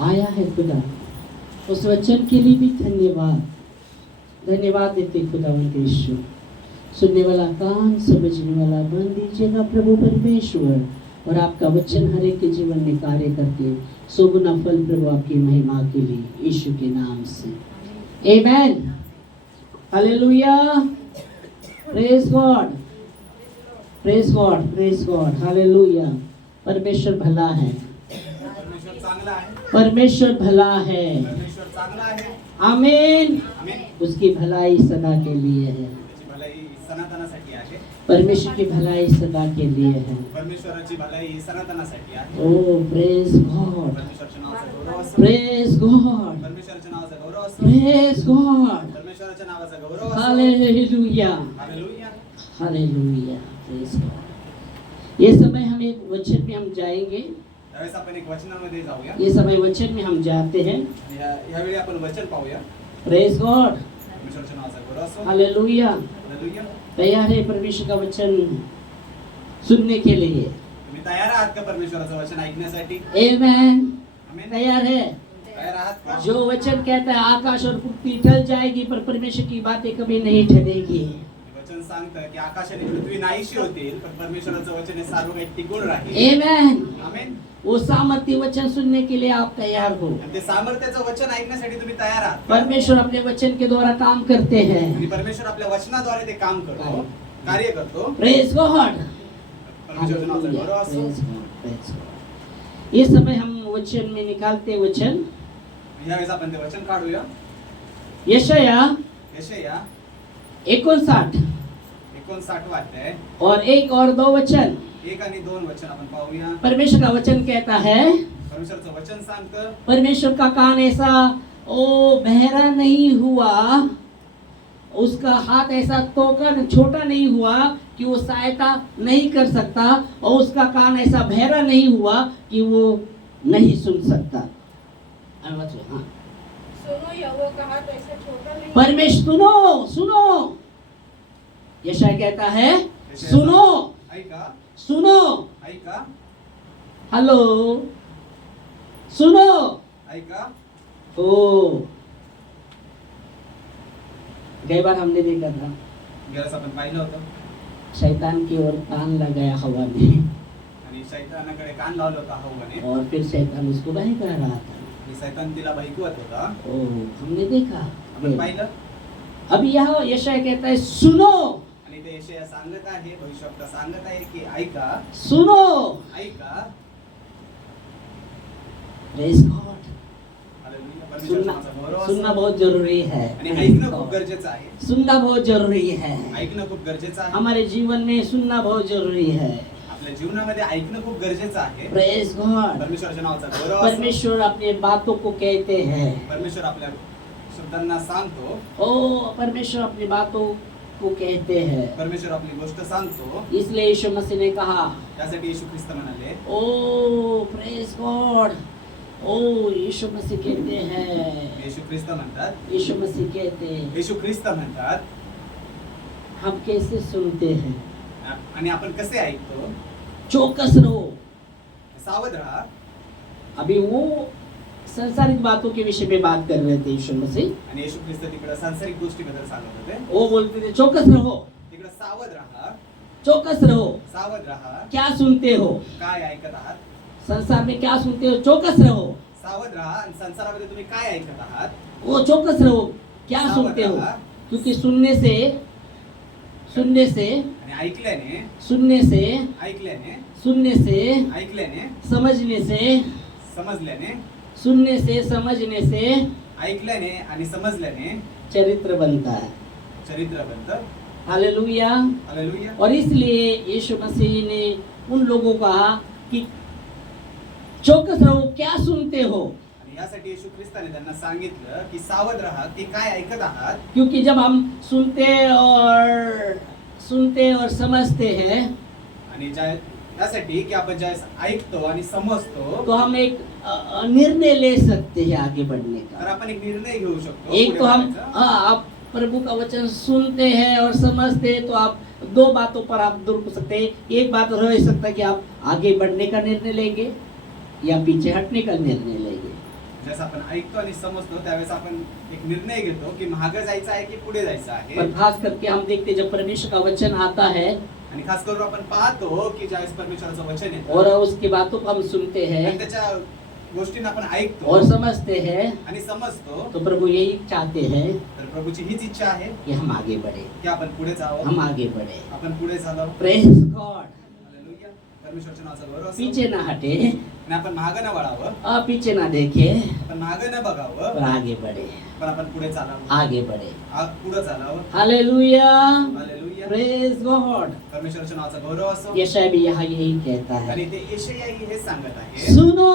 आया है खुदा। उस वचन के लिए भी धन्यवाद, धन्यवाद देते खुदावंत यीशु। सुनने वाला कान, समझने वाला मन दीजिएगा प्रभु परमेश्वर, और आपका वचन हर एक के जीवन में कार्य करके सुगुना फल प्रभु आपकी महिमा के लिए यीशु के नाम से amen. Hallelujah, praise God, praise God, praise God, hallelujah. परमेश्वर भला है, परमेश्वर चांगला आहे, परमेश्वर भला है, परमेश्वर चांगला आहे। आमीन। आमेन। उसकी भलाई सदा के लिए है, त्याची भलाई सनातनासाठी आहे, परमेश्वर की भलाई सदा के लिए है। परमेश्वराची भलाई सनातनासाठी आहे। ओ प्रेज गॉड, परमेश्वराच्या नावाचा गौरव असो, प्रेज गॉड, परमेश्वराच्या नावाचा गौरव असो, प्रेज गॉड, परमेश्वराच्या नावाचा गौरव असो। Hallelujah, hallelujah, hallelujah, praise God. ये समय हम एक वचन में हम जाएंगे, त्यावेळेस आपण एक वचनामध्ये जाऊया। ये समय वचन में हम जाते हैं। यावेळी आपण वचन पाहूया। प्रेज गॉड, परमेश्वराच्या नावाचा गौरव असो। हालेलुया। हालेलुया। तैयार है परमेश्वर का वचन सुनने के लिए? तुम्ही तयार आहात का परमेश्वराचं वचन ऐकण्यासाठी? आमेन। आमेन। तैयार है? तयार आहात का? जो वचन कहता है आकाश और पृथ्वी टल जाएगी पर परमेश्वर की बातें कभी नहीं टलेगी। वचन सांगतं की आकाश आणि पृथ्वी नाहीशी होतील पण परमेश्वराचं वचन हे सर्व काही टिकून राहील। आमेन। आमेन। वो सामर्थ्य वचन सुनने के लिए आप तैयार हो। आणि ते सामर्थ्याचं वचन ऐकण्यासाठी तुम्ही तयार आहात का? परमेश्वर अपने वचन के द्वारा काम करते हैं। आणि परमेश्वर आपल्या वचनाद्वारे ते काम करतो, कार्य करतो। प्रेज गॉड, परमेश्वराचं नाव गौरव असो। Praise God, praise God. ये समय हम वचन में निकालते वचन, यावेळेस आपण ते वचन काढूया। यशाया यशाया 59 59 अध्याय और 1 और 2 वचन। 1 आणि 2 वचन आपण पाहूया। परमेश्वर का वचन कहता है, परमेश्वराचं वचन सांगतं परमेश्वर का कान ऐसा ओ बहरा नहीं हुआ, उसका हाथ ऐसा तोकर छोटा नहीं हुआ कि वो सहायता नहीं कर सकता, और उसका कान ऐसा बहरा नहीं हुआ कि वो नहीं सुन सकता। हाँ। सुनो, यहोवा का हाथ ऐसा छोटा नहीं। परमेश्वर सुनो, सुनो। यशाया कहता है सुनो, ऐका, सुनो, ऐका, हेलो, सुनो। ऐका। ओ कई बार हमने देखा था गेल्यास आपण पाहिलं होतं शैतान की ओर कान लगाया हवा में, आणि शैतानाकडे कान लावलं होतं हव्वाने, और फिर शैतान उसको बहका रहा था। आणि शैतान तिला भैकवत होता। ओ हमने देखा। आपण पाहिलं। अब यह यशाया कहता है सुनो, आणि ते यशाया सांगत आहे, भविष्यवक्ता सांगत आहे की ऐका, सुनो। ऐका। Praise God. हालेलुया। परमेश्वराचं नावाचं गौरव असो। सुनना बहुत जरूरी है, आणि ऐकणं खूप गरजेचं आहे। सुनना बहुत जरूरी है। ऐकणं खूप गरजेचं आहे। हमारे जीवन में सुनना बहुत जरूरी है। आपल्या जीवनामध्ये ऐकणं खूप गरजेचं आहे। Praise God. परमेश्वराच्या नावाचा गौरव असो। परमेश्वर अपने बातों को कहते हैं, परमेश्वर आपल्या शब्दांना सांगतो, ओ परमेश्वर अपनी बातों को कहते हैं। परमेश्वर आपली गोष्ट सांगतो। इसलिए यीशु मसीह ने कहा, त्यासाठी येशू ख्रिस्त म्हणाले, ओ प्रेज गॉड, ओ यीशु मसीह कहते हैं, येशू ख्रिस्त म्हणतात, यीशु मसीह कहते हैं, येशू ख्रिस्त म्हणतात, हम कैसे सुनते हैं? आणि आपण कसे ऐकतो? चौकस रहो। सावध राहा। अभी वो संसारिक बातों के विषय में बात कर रहे थे यीशु मसीह। आणि येशू ख्रिस्त तिकडे सांसारिक गोष्टीबद्दल सांगत होते। वो बोलते थे चौकस रहो, तिकडे सावध राहा, चौकस रहो। सावध राहा। क्या सुनते हो? काय ऐकत आहात? संसार में क्या सुनते हो? चौकस रहो। सावध राहा। आणि संसारामध्ये तुम्ही काय ऐकत आहात? वो चौकस रहो, क्या सावध सुनते हो? रहा। क्योंकि सुनने से आणि ऐकल्याने, सुनने से ऐकल्याने, सुनने से ऐकल्याने, समझने से, समजल्याने, सुनने से समझने से ऐकल्याने आणि समजल्याने चरित्र बनता है। चरित्र बनतं। हालेलुया। हालेलुया। और इसलिए यीशु मसीह ने उन लोगों को कहा कि चौकस रहो, क्या सुनते हो? आणि यासाठी येशू ख्रिस्ताने त्यांना सांगितलं की सावध राहा, की काय ऐकत आहात? क्योंकि जब हम सुनते और समझते हैं, आणि यासाठी की आपण ज्यावेळेस ऐकतो आणि समजतो, तो हम एक निर्णय ले सकते हैं आगे बढ़ने तर का। आपण एक निर्णय घेऊ शकतो। एक पुढे तो हम बढ़ायचा। आप प्रभु का वचन सुनते हैं और समझते हैं, तो आप 2 बातों पर आप रुक सकते हैं। एक बात रह सकता है कि आप आगे बढ़ने का निर्णय लेंगे या पीछे हटने का निर्णय लेंगे। जसं आपण ऐकतो आणि समजतो त्यावेळेस आपण एक निर्णय घेतो की मागे जायचं आहे की पुढे जायचं आहे. पर खास करके हम देखते हैं जब परमेश्वर का वचन आता है आणि खास करून आपण पाहतो की ज्यावेळेस परमेश्वराचं वचन येतं और उसकी बातों को हम सुनते आणि हैं त्याच्या गोष्टींना आपण ऐकतो और समझते हैं, आणि समजतो, तो प्रभु यही चाहते हैं तर प्रभूची हीच इच्छा आहे कि हम आगे बढ़े, की आपण पुढे जावं, हम आगे बढ़े. आपण पुढे चालावं. Praise God. हालेलुया. परमेश्वराच्या नावाचा गौरव असो. पीछे ना हटे, आणि आपण मागं न वळावं, पीछे ना देखे, आपण मागं न बघावं, पर आगे बढ़े, पण आपण पुढे चालावं, आगे बढ़े. पुढे चालावं. हालेलुया. हालेलुया. Praise God. परमेश्वराच्या नावाचा गौरव असो. यशाया भी यहाँ यही कहता है, आणि ते यशायाही हे सांगत आहे, सुनो,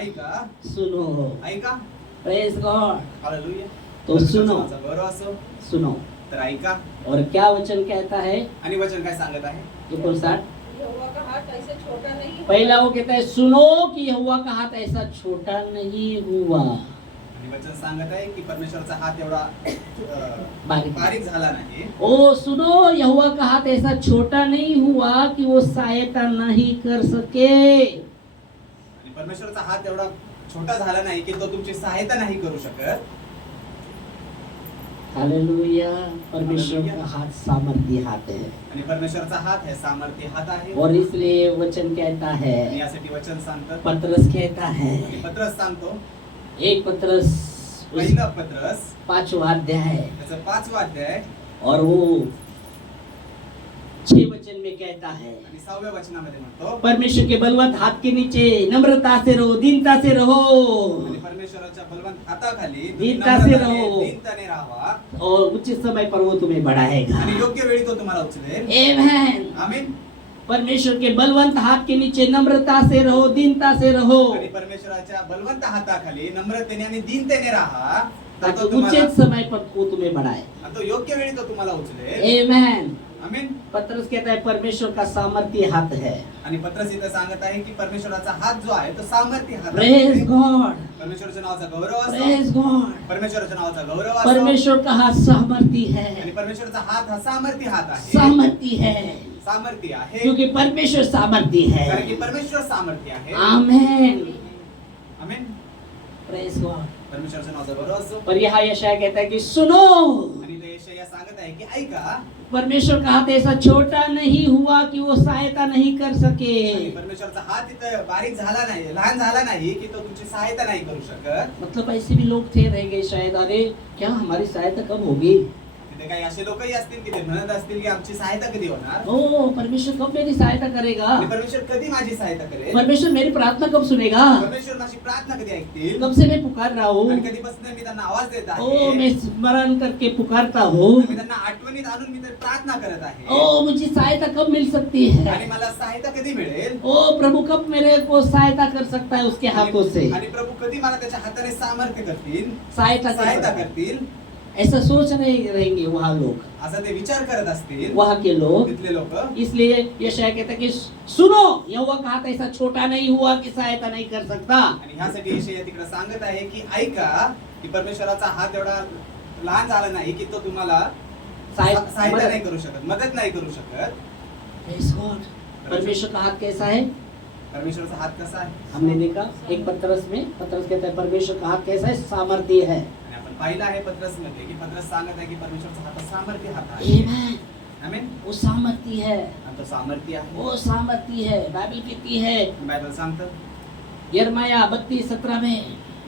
ऐका, सुनो. ऐका. Praise God. हालेलुया. तो परमेश्वराच्या सुनो, नावाचा गौरव असो. सुनो. तर ऐका. और क्या वचन कहता है? आणि वचन काय सांगत आहे? 59. यहोवा का हाथ ऐसे छोटा नहीं पहला वो कहता है सुनो कि यहोवा का हाथ ऐसा छोटा नहीं हुआ. आणि वचन सांगत आहे की परमेश्वराचा हात एवढा बारीक झाला नाही. ओ सुनो, यहोवा का हाथ ऐसा छोटा नहीं हुआ कि वो सहायता नहीं कर सके. आणि परमेश्वराचा हात एवढा छोटा झाला नाही की तो तुमची सहायता नाही करू शकत. हालेलुया. परमेश्वर का हाथ सामर्थ्य हाथ है आणि परमेश्वराचा हात है सामर्थ्य हात आहे. और इसलिए वचन कहता आणि है, यासाठी वचन सांगतं, पतरस कहता है, आणि पत्रस सांगतो, एक पतरस पहिलं पत्रस 5वां अध्याय त्याचं 5वां अध्याय और वो 6 वचन में कहता है, आणि 6व्या वचनामध्ये म्हणतो, परमेश्वर के बलवंत हाथ के नीचे नम्रता से रहो, दीनता से रहो आणि परमेश्वराच्या बलवंत हाताखाली दीनता से रहो. दीनताने राहावा और उचित समय पर वो तुम्हें बढ़ाएगा. आणि योग्य वेळी तो तुम्हाला उचलेल. आमेन. आमीन. परमेश्वर के बलवंत हाथ के नीचे नम्रता से रहो, दीनता से रहो, आणि परमेश्वराच्या बलवंत हाताखाली नम्रतेने आणि दीनतेने राहा, तर ताकि तो तुम्हाला उचित समय पर वो तुम्हें बढ़ाए. आणि तो योग्य वेळी तो तुम्हाला उचलेल. आमेन. आमीन. पतरस कहता है परमेश्वर का सामर्थ्य हाथ है. आणि पत्रस इथं सांगत आहे की परमेश्वराचा हात जो आहे तो सामर्थ्य हात प्रेज आहे. गॉड. परमेश्वराच्या नावाचा गौरव असो. Praise God. परमेश्वराच्या नावाचा गौरव असो. परमेश्वर का हाथ सामर्थ्य आणि है, परमेश्वराचा हात हा सामर्थ्य हात आहे. सामर्थ्य है, सामर्थ्य आहे. क्योंकि परमेश्वर सामर्थ्य कारण की है. परमेश्वर सामर्थ्य आहे. आमेन. आमीन. Praise God. परमेश्वराच्या नावाचा गौरव असो. पर यहाँ यशाया कहता है कि सुनो, आणि ते यशाया सांगत आहे की ऐका, परमेश्वर का हाथ ऐसा छोटा नहीं हुआ कि वो सहायता नहीं कर सके. आणि परमेश्वराचा हात इथं बारीक झाला नाही, लहान झाला नाही की तो तुमची सहायता नाही करू शकत. मतलब ऐसे भी लोग थे रह गए शायद, अरे क्या हमारी सहायता कब होगी. तिथे काही असे लोकही असतील की ते म्हणत असतील की आमची सहायता कधी होणार, ओ परमेश्वर कब मेरी सहायता करेगा, आणि परमेश्वर कधी माझी सहायता करेल, परमेश्वर मेरी प्रार्थना कब सुनेगा, परमेश्वर माझी प्रार्थना कधी ऐकतील, कब से मैं पुकार रहा आणि हूँ. कधीपासून मी त्यांना आवाज देत ओ आहे, मैं स्मरण करके पुकारता हूँ. मी त्यांना आठवणीत आणून मी तर प्रार्थना करत आहे, ओ मुझे सहायता कब मिल सकती आणि है. मला सहायता कधी मिळेल, ओ प्रभु कब मेरे को सहायता कर सकता है उसके हाथों से. आणि प्रभू कधी मला त्याच्या हाताने सामर्थ्य करतील, सहायता कर सहायता सकता है. करतील, ऐसा सोच रहे रहेंगे वहाँ लोग, असं ते विचार करत असतील वहाँ के लोग. तिथले लोक. इसलिए यशाया कहता है कि सुनो, यहोवा का हाथ ऐसा छोटा नहीं हुआ कि सहायता नहीं कर सकता. आणि ह्यासाठी यशाया तिकडे सांगत आहे की ऐका की परमेश्वराचा हात एवढा लहान झाला नाही की तो तुम्हाला सहायता नाही करू शकत, मदत नाही करू शकत. Praise God. परमेश्वर का हाथ कैसा है. परमेश्वराचा हात कसा आहे, हमने देखा एक पतरस में, पतरस कहता है परमेश्वर का हाथ कैसा है, सामर्थ्य है. आणि आपण पाहिलं आहे पत्रस मध्ये की पत्रस सांगत आहे की परमेश्वराचा हात सामर्थ्य हात आहे. Amen. आमीन. वो सामर्थ्य है, आणि तो सामर्थ्य आहे. वो सामर्थ्य है. बाइबल कहती है बायबल सांगतं यिर्मयाह 32:17 में,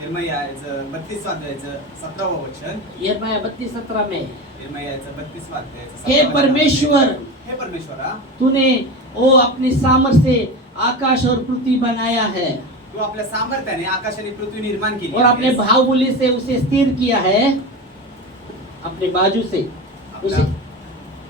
यिर्मयाचं 32 अध्यायाचं 17वं वचन, यिर्मयाह 32:17 में, यिर्मयाचं 32 अध्यायाचं हे 17वं परमेश्वर, वचन. हे परमेश्वरा, तूने वो अपनी सामर्थ्य से आकाश और पृथ्वी बनाया है तू आपल्या सामर्थ्याने आकाश आणि पृथ्वी निर्माण केली और अपने आहेस. बाहुबली से उसे स्थिर किया है, अपने बाजू से उसे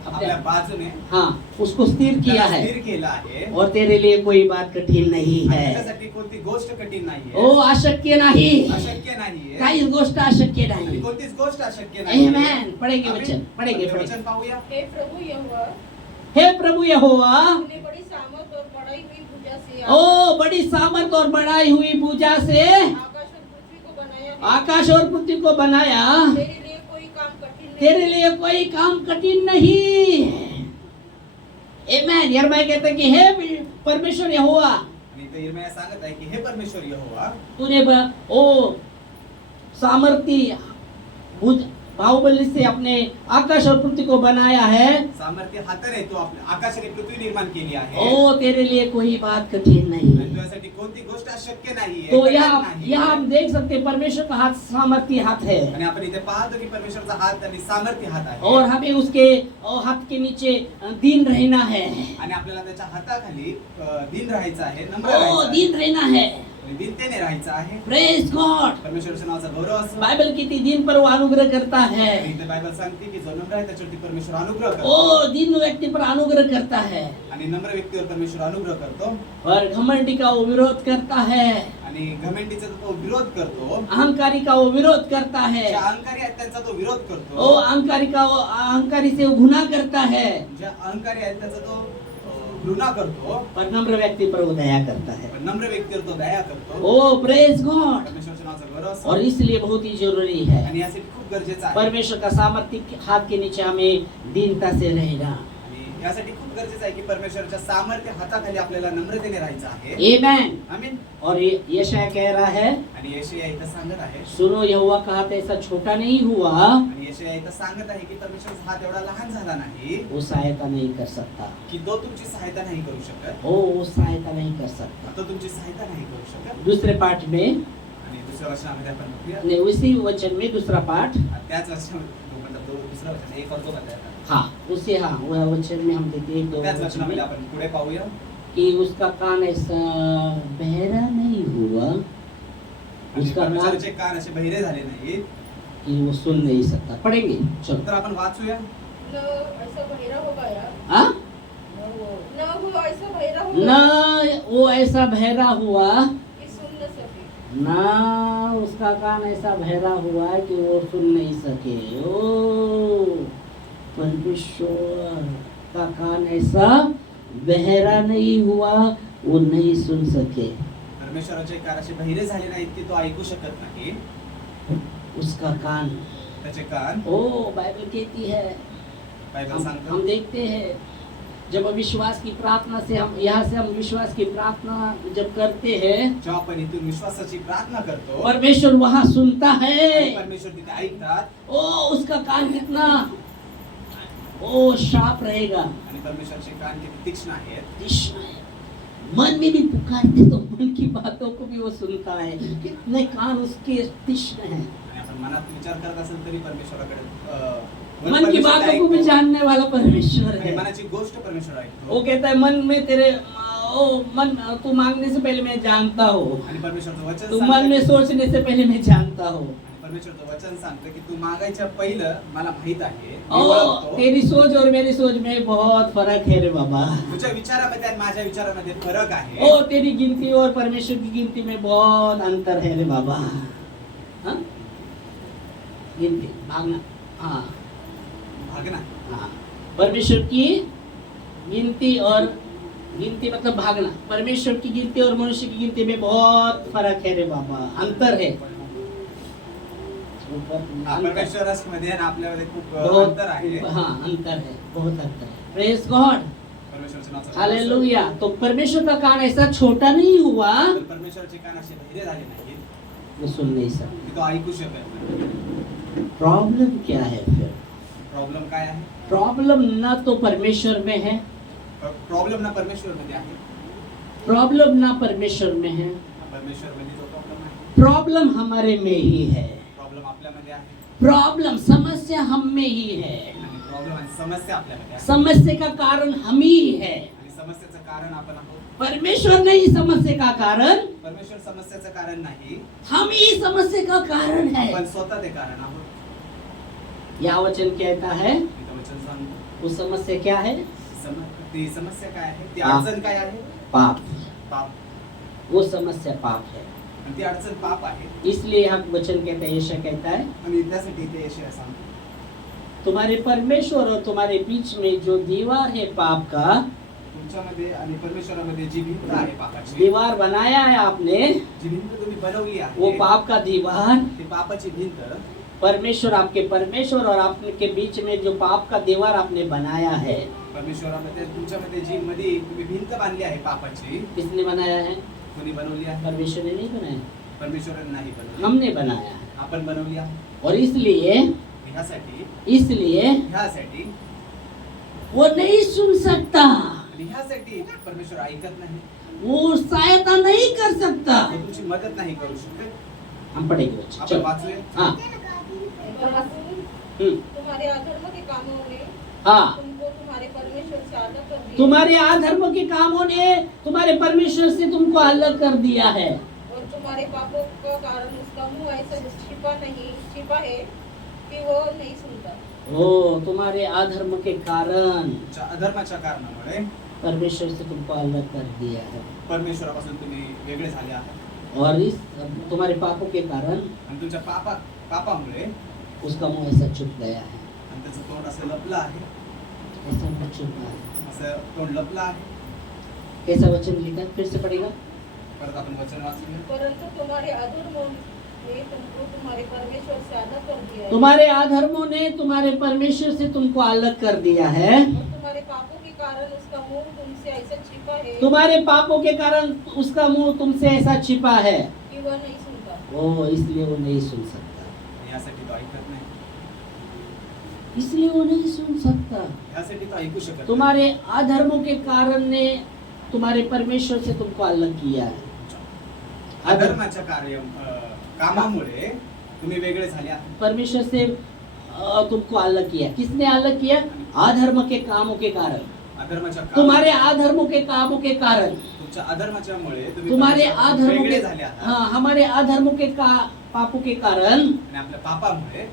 आपल्या बाजूने हाँ उसको स्थिर किया त्याला है. स्थिर केलं आहे. और तेरे लिए कोई बात कठिन नहीं आणि है. त्याच्यासाठी कोणती गोष्ट कठीण नाहीये, ओ अशक्य नहीं, अशक्य नाहीये, काही गोष्ट अशक्य आणि नहीं. कोणतीच गोष्ट अशक्य नाहीये. Amen. पढ़ेंगे आमीन. वचन, पढ़ेंगे वचन पढ़ेंगे. पाहूया. हे प्रभु यहोवा, हे प्रभु यहोवा, तूने बड़ी सामर्थ और बढ़ाई हुई भुजा से ओ बड़ी सामर्थ और बढ़ाई हुई भुजा से आकाश और पृथ्वी को बनाया है. आकाश और पृथ्वी को बनाया. तेरे लिए कोई काम कठिन नहीं. तेरे लिए कोई काम कठिन नहीं. Amen. यिर्मयाह कहता है कि हे परमेश्वर यहोवा, आणि इथे यिर्मयाह सांगत आहे की हे परमेश्वर यहोवा, तूने ओ सामर्थ्य भुज बाहुबली से अपने आकाश और पृथ्वी को बनाया है, सामर्थ्य हाताने तो आपल्या आकाश आणि पृथ्वी निर्माण केली आहे ओ तेरे लिए कोई बात कठिन नहीं आणि है। तुझ्यासाठी कोणती गोष्ट अशक्य नाहीये, तो कठीण यहाँ नाहीये. यहाँ हम देख सकते हैं परमेश्वर का हाथ सामर्थ्य हाथ है, आणि आपण इथे पाहतो की परमेश्वरचा हात आणि सामर्थ्य हात आहे और हमें उसके हाथ के नीचे दीन रहना है, आणि आपल्याला त्याच्या हाताखाली दिन राहायचं आहे, नम्र ओ राहायचं आहे दीन रहना है। आणि दीनतेने राहायचं आहे. Praise God. परमेश्वराच्या नावाचा गौरव असो. बाइबल किती दिन पर वो अनुग्रह करता है, आणि इथे बायबल सांगते की जो नम्र आहे त्याच्यावरती परमेश्वर अनुग्रह करतो ओ दीन व्यक्ति पर अनुग्रह करता है, आणि नम्र व्यक्तीवर परमेश्वर अनुग्रह करतो और घमंडी का वो विरोध करता है, आणि घमेंडीचा तो विरोध करतो. अहंकारी का वो विरोध करता है, ज्या अहंकारी आहेत त्यांचा तो विरोध ओ करतो. अहंकारी से वो गुनाह करता है, ज्या अहंकारी आहेत त्याचा तो घृणा करतो. पर नम्र व्यक्ति पर वो दया करता है। पण नम्र व्यक्तीवर तो दया करतो. ओ प्रेज गॉड। परमेश्वराच्या नावाचा गौरव असो. और इसलिए बहुत ही जरूरी है आणि यासाठी खूप गरजेचं आहे. परमेश्वर का सामर्थ्य हाथ के नीचे हमें दीनता से रहना। आणि यासाठी खूप गरजेचं आहे की परमेश्वराच्या सामर्थ्य हाताखाली आपल्याला नम्रतेने राहायचं आहे. आमेन। आमीन. और ये यशायाह कह रहा है, आणि यशाया इथं सांगत आहे सुनो यहोवा का हाथ ऐसा छोटा नहीं हुआ, आणि यशाया इथं सांगत आहे की परमेश्वराचा हात एवढा लहान झाला नाही वो सहायता नहीं कर सकता, की तो तुमची सहायता नाही करू शकत. वो सहायता नहीं कर सकता। तो तुमची सहायता नाही करू शकत. दूसरे पाठ में, आणि दुसऱ्या वचनामध्ये आपण बघूया. नहीं उसी वचन में दूसरा पाठ, त्याच वचनामध्ये दुसरा वचन एक करतो का हाँ उसी हाँ वह वचन में हम देखते हैं, त्याच वचन वचनामध्ये में आपण पुढे पाहूया कि उसका कान ऐसा बहरा नहीं हुआ, आणि उसका कान परमेश्वराचे कान असे बहिरे झाले नाहीत. कि वो सुन नहीं सकता। पढ़ेंगे चलो। तर आपण वाचूया. न ऐसा बहिरा हो गया, हाँ न हो ऐसा बहिरा हो गया न वो ऐसा बहरा हुआ, कि सुन न सके। ना उसका कान ऐसा बहरा हुआ कि वो सुन नहीं सके। ओ परमेश्वर का कान ऐसा बहरा नहीं हुआ, वो नहीं सुन सके। परमेश्वराचे कान असे बहिरे झाले नाहीत की तो ऐकू शकत नाही. उसका कान, त्याचे कान ओ बाइबल कहती है, बायबल हम सांगतो देखते हैं जब विश्वास की प्रार्थना से हम यहाँ से हम विश्वास की प्रार्थना जब करते हैं, जेव्हा आपण इथून विश्वासाची प्रार्थना करतो परमेश्वर वहाँ सुनता आणि है। परमेश्वर तिथे ऐकतात ओ उसका कान कितना ओ शार्प रहेगा, आणि परमेश्वराचे कान किती तीक्ष्ण आहेत. तीक्ष्ण है। मन में भी पुकारते तो मन की बातों को भी वो सुनता है, कितने कान उसके तीक्ष्ण हैं। आणि आपण मनात विचार करत असेल तरी परमेश्वराकडे मन की बातों को भी जानने वाला परमेश्वर आणि है। मनाची गोष्ट परमेश्वर ऐकतो. वो कहता है मन में तेरे ओ मन तू मांगने से पहले मैं जानता हूँ, आणि परमेश्वरचं वचन तू मन सांगतं में की- सोचने से पहले मैं जानता हूँ। आणि परमेश्वरचं वचन सांगतं की तू मागायच्या पहिलं मला माहित आहे, मी ओ ओळखतो. तेरी सोच और मेरी सोच में बहुत फर्क है रे बाबा। तुझ्या विचारामध्ये आणि माझ्या विचारामध्ये फरक आहे. ओ तेरी गिनती और परमेश्वर की गिनती में बहुत अंतर है रे बाबा। हाँ? गिनती भागना, हाँ भागना. हाँ परमेश्वर की गिनती और गिनती मतलब भागना, परमेश्वर की गिनती और मनुष्य की गिनती में बहुत फर्क है रे बाबा, अंतर है। हा, परमेश्वरामध्ये आणि आपल्यामध्ये खूप बहुत अंतर आहे. हाँ अंतर है, बहुत अंतर है। प्रेज गॉड, परमेश्वराचं नाव हालेलुया। तो परमेश्वर का कान ऐसा छोटा नहीं हुआ, तर परमेश्वराचे कान असे बहिरे झाले नाहीत वो सुन नहीं सकता। की तो ऐकू शकत नाही. प्रॉब्लम क्या है फिर? प्रॉब्लेम काय आहे? प्रॉब्लम न तो परमेश्वर में है, प्रॉब्लेम ना परमेश्वरमध्ये आहे, प्रॉब्लम ना परमेश्वर में है, परमेश्वरमध्ये जो प्रॉब्लेम आहे, प्रॉब्लम हमारे में ही है। प्रॉब्लेम आपल्यामध्ये आहे प्रॉब्लम समस्या हम में ही है, आणि प्रॉब्लेम आणि समस्या आपल्यामध्ये आहे. समस्या का कारण हम ही है। आणि समस्येचं कारण आपण आहोत. परमेश्वर नहीं समस्या का कारण, परमेश्वर समस्येचं कारण नाही, हम ही समस्या का कारण है। आपण स्वतः ते कारण आहोत. यह वचन कहता है इथं वचन सांगतो वो समस्या क्या है? ती समस्या काय आहे, ती पाप. अडचण काय आहे? पाप। पाप. वो समस्या पाप है, आणि ती अडचण पाप आहे. इसलिए हम वचन कहते हैं, यशायाह कहता है आणि त्यासाठी ते यशाया सांगतो तुम्हारे परमेश्वर और तुम्हारे बीच में जो दीवार है पाप का, तुमच्यामध्ये आणि परमेश्वरामध्ये जी भिंत आहे पापाची, दीवार बनाया है आपने, जी भिंत तुम्ही बनवली आहे, वो पाप का दीवार, ती पापाची भिंत परमेश्वर आपके परमेश्वर और आपके बीच में जो पाप का दीवार आपने बनाया है, परमेश्वरामध्ये तुमच्यामध्ये जी मध्ये तुम्ही भिंत बांधली आहे पापाची, किसने बनाया है? कोणी बनवली आहे? परमेश्वर ने नहीं बनाया, परमेश्वराने नाही बनवली, हमने बनाया है। आपण बनवली आहे. और इसलिए ह्यासाठी वो नहीं सुन सकता, आणि ह्यासाठी परमेश्वर ऐकत नाही, वो सहायता नहीं कर सकता। तो तुमची मदत नाही करू शकत. हम पढ़ेंगे बच्चे, आपण चलो। वाचूया. हाँ तुम्हारे अधर्म के कामों ने हाँ, तुमको तुम्हारे परमेश्वर से अलग कर दिया, तुम्हारे अधर्म के कामों ने तुम्हारे परमेश्वर से तुमको अलग कर दिया है, और तुम्हारे पापों का कारण उसका मुंह ऐसा छिपा है कि वो नहीं सुनता। ओ तुम्हारे अधर्म के कारण तुमच्या अधर्माच्या कारणामुळे परमेश्वर से तुमको अलग कर दिया है, परमेश्वरापासून तुम्ही वेगळे झाले आहात, और इस तुम्हारे पापों के कारण आणि तुमच्या पापामुळे उसका मुंह ऐसा छुप गया है, आणि त्याचं तोंड असं लपलं आहे, ऐसा मुंह छुपा है। असं तोंड लपलं आहे. कैसा वचन लिखा है? फिर से पढ़ेगा। परत आपण वचन वाचूया. परंतु तुम्हारे अधर्मों ने तुमको तुम्हारे परमेश्वर से अलग कर दिया है, तुम्हारे अधर्मों ने तुम्हारे परमेश्वर से तुमको अलग कर दिया है, और तुम्हारे पापों के कारण उसका मुंह तुमसे ऐसा छिपा है तुम्हारे पापों के कारण उसका मुंह तुमसे ऐसा छिपा है, कि वह नहीं सुनता। ओ इसलिए वो नहीं सुन सकता, यासाठी तो ऐकत नाही, इसलिए वो नहीं सुन सकता। यासाठी तो ऐकू शकत नाही. तुम्हारे अधर्मों के कारण ने तुम्हारे परमेश्वर से तुमको अलग किया है। अधर्माच्या कामामुळे तुम्ही वेगळे झाले आहात. परमेश्वर से तुमको अलग किया, किसने अलग किया? अधर्म के कामों के कारण, अधर्माच्या तुम्हारे अधर्मों के कामों के कारण, तुमच्या अधर्माच्यामुळे तुम्ही तुम्हारे परमेश्वरापासून अधर्मों वेगळे के झाले आहात, हाँ हमारे अधर्मों के पापों के कारण आणि आपल्या पापामुळे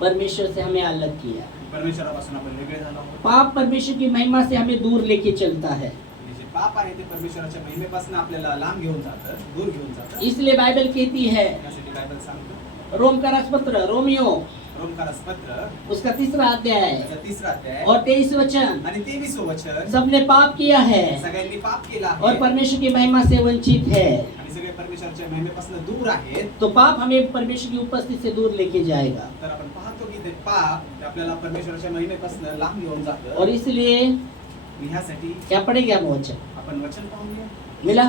परमेश्वर से हमें अलग किया। परमेश्वरापासून आपण वेगळे झालो आहोत. पाप परमेश्वर की महिमा से हमें दूर लेके चलता है, आणि जे पाप आहे ते परमेश्वराच्या महिमेपासून आपल्याला लांब घेऊन जातं, दूर घेऊन जातं. इसलिए बाइबल कहती है, यासाठी बायबल सांगतो, रोम का राजपत्र रोमियो रोमकारास पत्र उसका 3रा अध्याय त्याचा 3रा अध्याय और 23 वचन, आणि 23 वचन, सबने पाप किया है सगळ्यांनी पाप केला और आहे परमेश्वर की महिमा से वंचित है। आणि सगळे परमेश्वराच्या महिमेपासून दूर आहेत. तो पाप हमें परमेश्वर की उपस्थिति से दूर लेके जाएगा, तर आपण पाहतो की ते पाप ते आपल्याला परमेश्वराच्या महिमेपासून लांब घेऊन जातं. और इसलिए आणि ह्यासाठी क्या पढ़ेंगे हम वचन? आपण वचन पाहूया. मिला?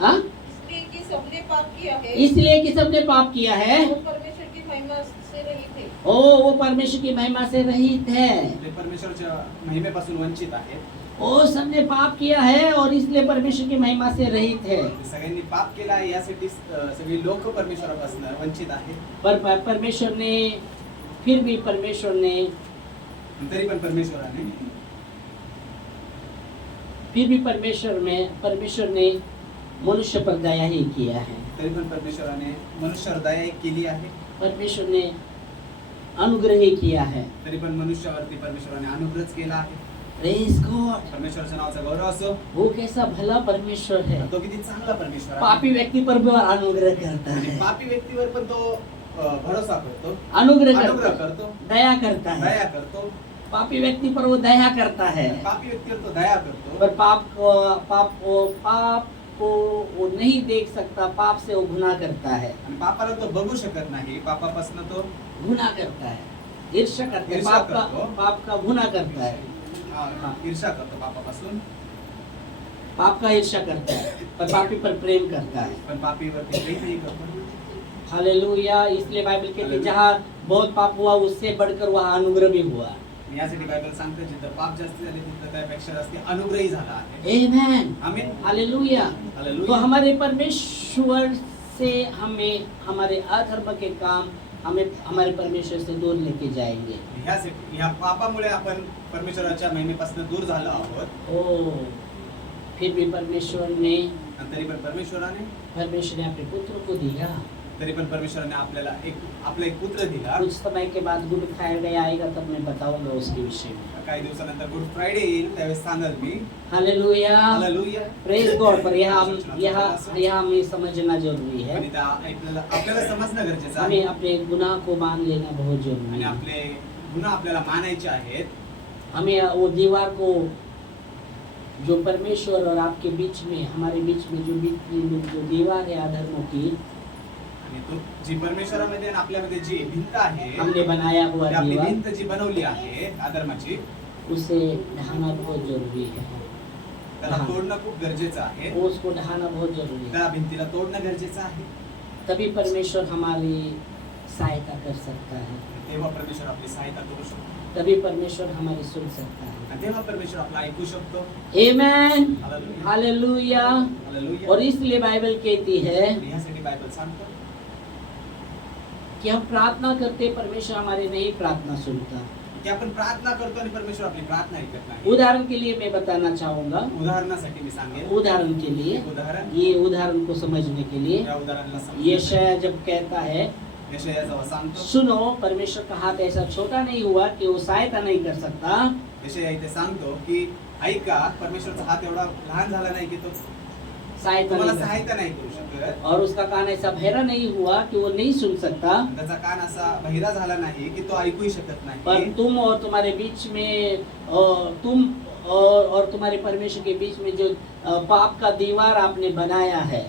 हाँ, इसलिए कि सबने पाप किया है इसलिए कि सबने पाप किया है, वो परमेश्वर की महिमा से रहित है, ओ वो परमेश्वर की महिमा से रहित है, ते परमेश्वराच्या महिमेपासून वंचित आहेत. ओ सबने पाप किया है और इसलिए परमेश्वर की महिमा से रहित है। सगळ्यांनी पाप केला आहे यासाठी सगळी लोक परमेश्वरापासून वंचित आहेत. पर परमेश्वर ने फिर भी परमेश्वर ने तरी पण परमेश्वर ने मनुष्य पर दया ही किया है, परमेश्वराने मनुष्यावर दया केली आहे. परमेश्वर ने अनुग्रह ही किया है। तरी पण मनुष्यावरती परमेश्वराने अनुग्रहच केला आहे. प्रेज गॉड, परमेश्वराच्या नावाचा गौरव असो. वो कैसा भला परमेश्वर है, तो किती चांगला परमेश्वर आहे. पापी व्यक्ति पर भी अनुग्रह करता म्हणजे है, पापी व्यक्तीवर पण तो भरोसा करतो, अनुग्रह अनुग्रह करता है, करतो, दया करता है। दया करतो. पापी व्यक्ति पर वो दया करता है, पापी व्यक्तीवर तो दया करतो. पर पाप को वो नहीं देख सकता, पाप से वो गुनाह करता है, आणि पापाला तो बघू शकत नाही, पापापासून तो गुनाह करता है, ईर्ष्या करता है, ईर्ष्या करतो. पाप का गुनाह करता है, ईर्ष्या करतो पापापासून. पाप का ईर्ष्या करता है, पर पापी पर प्रेम करता है। पण पापीवरती प्रेमही करतो. हालेलुया। इसलिए बाइबल कहती है जहाँ बहुत पाप हुआ उससे बढ़कर वहाँ अनुग्रह भी हुआ। यासाठी बायबल सांगते जिथं पाप जास्त झाले तिथं त्यापेक्षा जास्त अनुग्रही झाला आहे. आमेन, आमीन. हालेलुया। हालेलुया. तो हमारे परमेश्वर से हमें हमारे अधर्म के काम हमें हमारे परमेश्वर से दूर लेके जाएंगे। ह्या पापामुळे आपण परमेश्वराच्या महिमेपासून दूर झालो आहोत. ओ फिर भी परमेश्वर ने तरी पण परमेश्वर ने अपने पुत्र को दिया। तरी पण परमेश्वराने आपला एक पुत्र दिला. कुछ समय के बाद गुड फ्राइडे आएगा तब मैं बताऊंगा उसके विषय में। काही दिवसानंतर गुड फ्रायडे येईल त्यावेळेस सांगाल मी. Hallelujah, hallelujah. Praise God. पर यहाँ हमें समझना जरूरी है, पण आपल्याला समजणं गरजेचं हमें आहे अपने गुनाह को मान लेना बहुत जरूरी आणि है। आपले गुन्हा आपल्याला मानायचे आहेत. हमें वो दीवार को जो परमेश्वर और आपके बीच में हमारे बीच में जो दीवार है अधर्मों की, आणि तो जी परमेश्वरामध्ये आणि आपल्यामध्ये जी भिंत आहे, हमने बनाया हुआ ती आपली दीवार, भिंत जी बनवली आहे अधर्माची, उसे ढाना बहुत जरूरी है। त्याला हाँ। तोडणं खूप गरजेचं आहे. वो उसको ढहाना बहुत जरूरी है, त्या भिंतीला तोडणं गरजेचं आहे. तभी परमेश्वर हमारी सहायता कर सकता है, तेव्हा परमेश्वर आपली सहायता करू शकतो. तभी परमेश्वर हमारी सुन सकता है। आणि तेव्हा परमेश्वर आपला ऐकू शकतो. आमेन, हालेलुया. हालेलुया। हालेलुया. और इसलिए बाइबल कहती है आणि ह्यासाठी बायबल सांगतो कि हम प्रार्थना करते, परमेश्वर हमारी नहीं प्रार्थना सुनता। की आपण प्रार्थना करतो आणि परमेश्वर आपली प्रार्थना ऐकत नाही. उदाहरण के लिए मैं बताना चाहूंगा, उदाहरणासाठी मी सांगेन. उदाहरण के लिए, एक उदाहरण, ये उदाहरण को समझने के लिए या उदाहरणाला यशायाह जब कहता है, यशायाह जेव्हा सांगतो, सुनो, परमेश्वर का हाथ ऐसा छोटा नहीं हुआ कि वो सहायता नहीं कर सकता, यशायाह इथे सांगतो की ऐका, परमेश्वरचा हात एवढा लहान झाला नाही की तो सहायता तुम्हाला नहीं कर सहायता नाही करू शकत. सकता। और उसका कान ऐसा बहरा नहीं हुआ कि वो नहीं सुन सकता, आणि त्याचा कान असा बहिरा झाला नाही की तो ऐकूही शकत पर नाही. तुम और तुम्हारे बीच में तुम और तुम्हारे परमेश्वर के बीच में जो पाप का दीवार आपने बनाया है,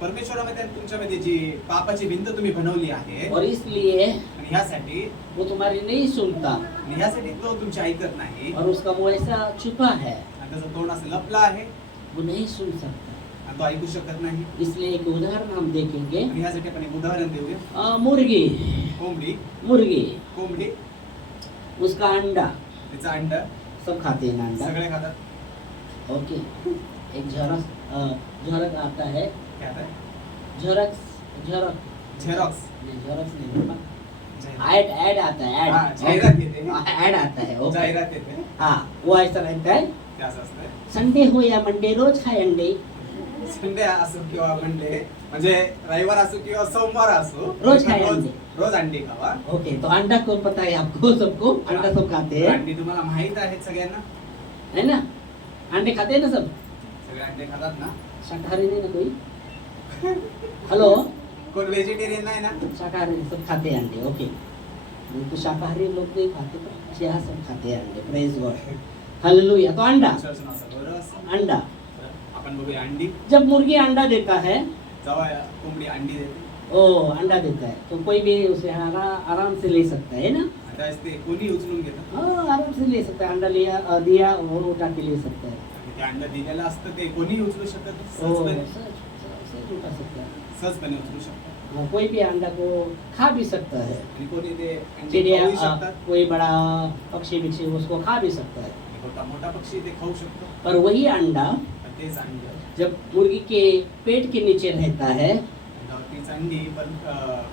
परमेश्वरामध्ये आणि तुमच्यामध्ये जी पापाची भिंत तुम्ही बनवली आहे, और इसलिए आणि ह्यासाठी वो तुम्हारी नहीं सुनता, आणि ह्यासाठी तो तुमची ऐकत नाही, और उसका मुंह ऐसा छुपा है, आणि त्याचं तोंड असं लपलं आहे वो नहीं सुन सकता। आणि तो ऐकू शकत नाही. इसलिए एक उदाहरण हम देखेंगे, आणि ह्यासाठी आपण एक उदाहरण देऊया. मुर्गी, कोंबडी, मुर्गी, कोंबडी, उसका अंडा, तिचं अंड सब खाते हैं ना अंडा, सगळे खातात. ओके। एक झरक आता है, काय आता? झरक झेरॉक्स. झरक्स नहीं पापा, जाहिरात. ऐड आता है, हाँ, ऐड जाहिरात येते. ऐड आता है, ओके। जाहिरात येते. हाँ, वो ऐसा रहता है, ते असं असतं. संडे हो या मंडे रोज खाए अंडे, संडे असो किंवा मंडे, म्हणजे रविवार असो किंवा सोमवार असो, रोज खाए अंडे। रोज अंडी खावा. ओके। तो अंडा को पता है आपको, सबको अंडा सब खाते हैं, अंडी तुम्हाला माहित आहेत सगळ्यांना. है ना? अंडे खाते हैं ना सब, सगळे अंडे खातात ना. शाकाहारी नहीं ना कोई? हेलो, कोण व्हेजिटेरियन नाही ना. शाकाहारी सब खाते हैं अंडे, ओके। तो शाकाहारी लोग नहीं खाते, पर यहाँ सब खाते हैं अंडे, प्रेज गॉड, हालेलुया। तो अंडा, विश्वासून असं बरं असं. अंडा, आपण बघूया अंडी. जब मुर्गी अंडा देता है, जेव्हा कोंबडी अंडी देते, ओ अंडा देता है, तो कोई भी उसे आराम से ले सकता है ना? त्यावेळेस ते कोणी उचलून घेतं. हाँ, आराम से ले सकता है, अंडा दिया और उठा के ले सकता है। आणि ते अंड दिलेलं असतं ते कोणी उचलू शकत. ओ, सहजपणे सहज उठा सकता है। सहजपणे उचलू शकतात. हाँ, कोई भी अंडा को खा भी सकता है, आणि कोणी ते अंडी चिड़िया खाऊ शकतात. कोई बड़ा पक्षी विक्षी उसको खा भी सकता है, मोठा मोठा पक्षी ते खाऊ शकतो. पर वही अंडा आणि तेच अंड, जब मुर्गी के पेट के नीचे रहता है, तीच अंडी पण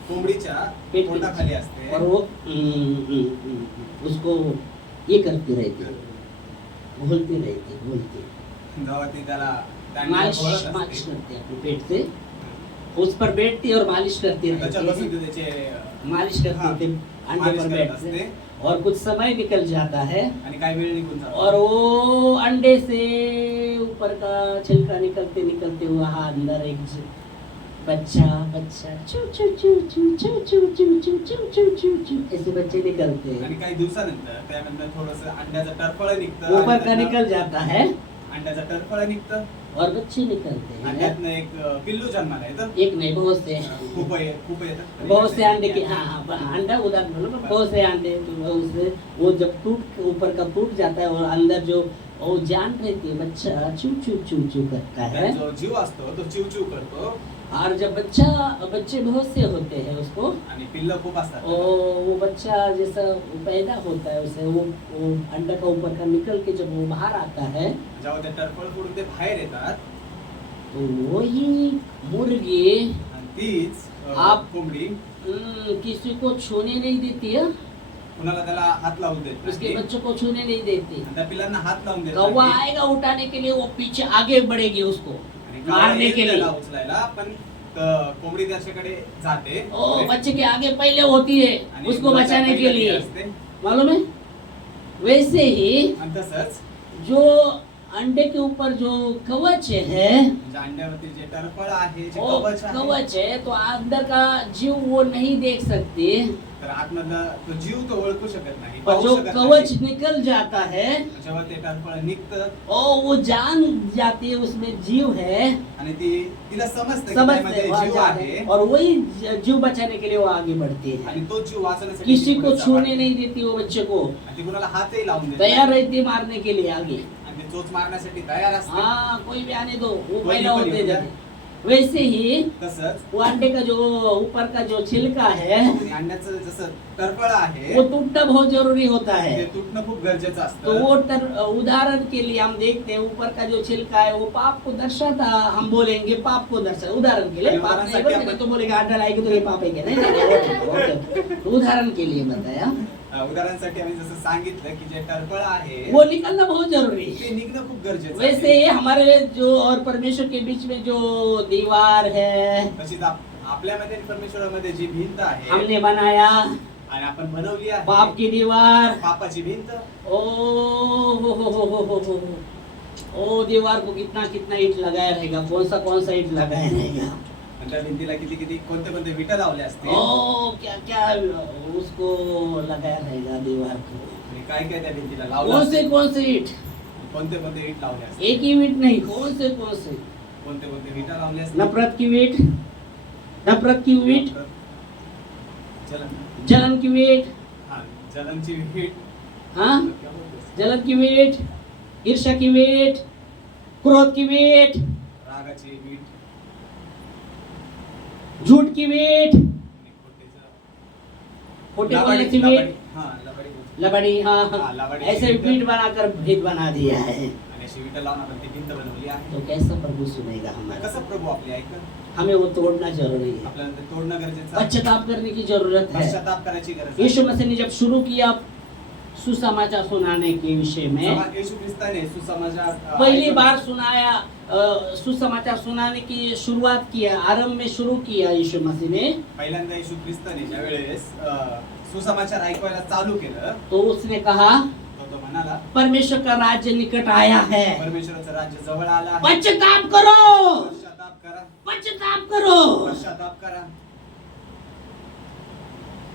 कोंबडीच्या पेट पोटाखाली असते. और वो उसको ये करती रहती, घोलती रहती, घोलती, जेव्हा ती त्याला त्या अंडीला मालिश घोळत मालिश असते, करती अपने पेट से, उस पर बैठती और मालिश करती त्याच्यापासून रहती ते है, त्याचे मालिश हाँ, करती थी अंडे मालिश पर करत बैठते, असते. और कुछ समय निकल जाता है, आणि काही वेळ निघून जातो. और वो अंडे से ऊपर का छिलका निकलते निकलते वहाँ अंदर एक बच्चा बच्चा चू चू चू चू चू चू चू चू चू चू चू चू ऐसे बच्चे निकलते हैं, आणि काही दिवसानंतर त्यानंतर थोडस अंड्याचं टरफळ निघतं. ऊपर आणि का त्यातनं निकल जाता है अंड्याचं टरफळ निघतं और बच्चे निकलते आणि हैं, त्यातनं एक पिल्लू जन्माला येतं. एक नहीं बहुत से, खूप येतं. बहुत से अंडे के, हाँ हाँ अंडा उदाहरण बोलो, पर बहुत से अंडे तो उससे वो जब टूट ऊपर का टूट जाता है और अंदर जो वो जान रहती है, बच्चा चू चू चू चू करता है, त्यात जो जीव असतो तो चिवचिव करतो. और जब बच्चे बहुत से होते हैं उसको, आणि पिल्लं खूप असतात. वो बच्चा जैसा पैदा होता है उसे वो अंडा का ऊपर का निकल के जब वो बाहर आता है, जेव्हा ते टरफळ फोडून ते बाहेर येतात, तो वही मुर्गी आणि तीच आप- कोंबडी किसी को छूने नहीं देती है, कुणाला त्याला हात लावून देत उसके नाही. बच्चों को छूने नहीं देती, आणि त्या पिल्लांना हात लावून देत कौवा नाही. आएगा उठाने के लिए, वो पीछे आगे बढ़ेगी उसको आणि कावळा मारने येईल के लिए, त्याला उचलायला, पण कोंबडी त्याच्याकडे जाते. ओ बच्चे के आगे पहले होती है आणि उसको मुलाच्या बचाने के पहिल्या ती लिए, असते. मालूम है? वैसे ही आणि तसंच जो अंडे के ऊपर जो कवच है, म्हणजे अंड्यावरती जे टरफळ आहे, जे वो कवच आहे, कवच है, तो अंदर का जीव वो नहीं देख सकती, तर आतमधला तो जीव तो ओळखू शकत नाही, पर पाहू जो शकत कवच नाही. निकल जाता है, जेव्हा ते टरफळ निघतं ओ वो जान जाती है उसमें जीव है, आणि तिला समजतं की समझते त्यामध्ये वहाँ जीव जाते आहे, हैं, और वही जीव बचाने के लिए वो आगे बढ़ती है, आणि तो जीव वाचवण्यासाठी किसी ती को पुढे छूने जाते. नहीं देती वो बच्चे को, आणि ती कुणाला हातही लावून देत तैयार नाही. रहती है मारने के लिए आगे, आणि ती चोच मारण्यासाठी तयार असते. हाँ, कोई भी आने दो, वो कोई पहले भी होते येऊ द्या. थे. वैसे ही तसंच वो अंडे का जो ऊपर का जो छिलका है आणि अंड्याचं जसं टरफळ आहे वो टूटना बहुत जरूरी होता ते है. तुटणं खूप गरजेचं तो असतं. वो उदाहरण के लिए हम देखते हैं ऊपर का जो छिलका है वो पाप को दर्शाता, हम बोलेंगे पाप को दर्शा, उदाहरण के लिए, पाप नहीं बोलेंगे तो बोलेंगे अंडा लाएंगे तो ये पाप है क्या? नहीं नहीं, तो उदाहरण के लिए बताया. उदाहरणासाठी आम्ही जसं सांगितलं की जे टरफळ आहे वो निकलना बहुत जरूरी है. ते निघणं खूप गरजेचं वैसे आहे. हमारे जो और परमेश्वर के बीच में जो दीवार है तशीच आपल्यामध्ये आणि परमेश्वरामध्ये जी भिंत आहे हमने बनाया, आणि आपण बनवली आहे पाप की दीवार. पापाची भिंत. ओ हो. ओ दीवार को कितना कितना ईट लगाया रहेगा, कौन सा ईट लगाया रहेगा. आणि त्या भिंतीला किती किती कोणते कोणते विटा लावले असते ओ क्या क्या उसको लगाया रहेगा दीवार को. आणि काय काय त्या भिंतीला लावलं कौन से ईट, कोणते कोणते ईट लावले असते एक ही ईट नहीं, कौन से कोणते कोणते विटा लावले असते. नफरत की ईट, नफरत की ईट, जलन जलन की ईट, हा जलनची वीट. हाँ जलन की ईट, ईर्ष्या की ईट, क्रोध की ईट, रागाची वीट झूठ की ईट, आणि खोटे लबाडी- बोलने की लबाडी- ईट, हा, लबाडी बोलतो. लबड़ी. हाँ हाँ, लबाड़ी ऐसे की ईट. ईट बनाकर भेद बना दिया है. आणि अशी विटा लावून आपण ती भिंत बनवली आहे. तो कैसा प्रभु सुनेगा हमारा. कसं प्रभू आपले ऐक हमें वो तोड़ना जरूरी है. आपल्याला ते तोडणं गरजेचं आहे. पश्चाताप करने की जरूरत है. पश्चाताप करायची गरज आहे. यीशु मसीह ने जब शुरू किया सुसमाचार सुनाने के विषय में, येशू ख्रिस्ताने सुसमाचार पहली बार सुनाया, सुसमाचार सुनाने की शुरुआत किया, आरंभ में शुरू किया यीशु मसीह ने. पहिल्यांदा येशू ख्रिस्ताने ज्या वेळेस सुसमाचार ऐकवायला चालू केलं तो उसने कहा तो म्हणाला परमेश्वर का राज्य निकट आया है, परमेश्वराचं राज्य जवळ आलं आहे. पश्चाताप करो, पश्चाताप करा, पश्चाताप करो, पश्चाताप करा,